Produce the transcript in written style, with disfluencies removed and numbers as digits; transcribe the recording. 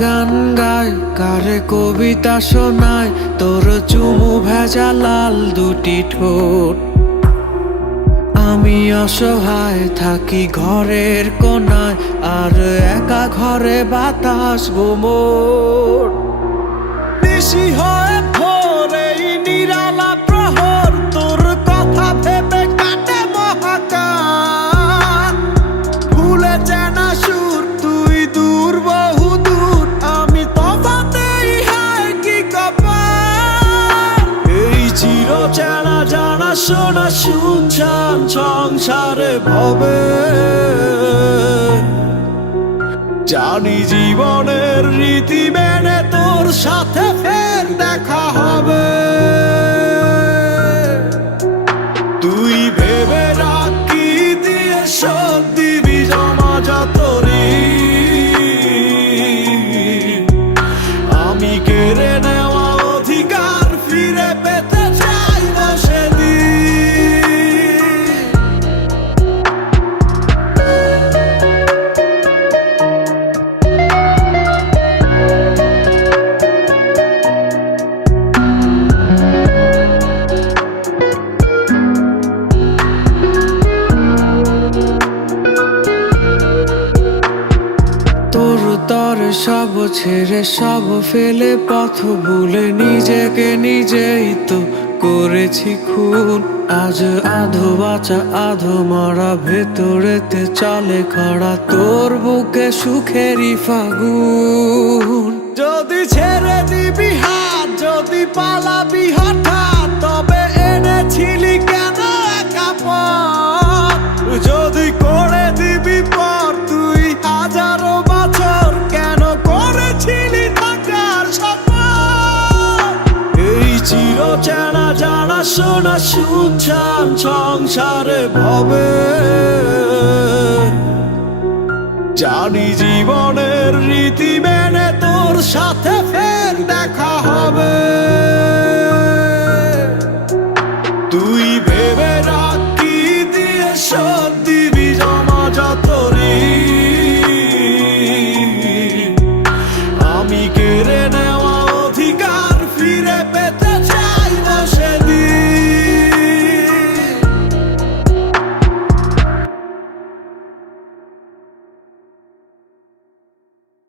গান গায়, কারে কবিতা শোনায়, তোর চুমু ভেজা লাল দুটি ঠোঁট। আমি অসহায় থাকি ঘরের কোনায়, আর একা ঘরে বাতাস গোমর। নিশি হয় ভোর এই নিরালা প্রহর, তোর কথা ভেবে কাটে মহাকাল। ভুলে চেনা সুর, তুই দূর বহু দূর, আমি তফাতেই হায় কি কপাল। এই চির চেনা জানা শোনা শুনছান সংসারে ভবে, জানি জীবনের রীতি মেনে তোর সাথে ফের দেখা হবে। তুই ভেবে রাখ কি দিয়ে শোধ দিবি জমা যত ঋণ। আমি কেড়ে নেওয়া অধিকার ফিরে পেতে চাইব সেদিন। তোর সব ছেড়ে সব ফেলে পথ ভুলে নিজেকে নিজেই তো করেছি খুন। আজ আধো বাঁচা আধো মরা, ভেতরেতে চলে খরা তোর বুকে সুখেরই ফাগুন। যদি ছেড়ে দিবি হাত, যদি পালাবি হঠাৎ, তবে এনেছিলি কেন একা পথ? যদি করে দিবি পর তুই হাজারো বছর, কেন করেছিলি থাকার শপথ? এই চির চেনা জানা শোনা শুনছান সংসারে ভবে, জানি জীবনের রীতি মেনে তোর সাথে ফের দেখা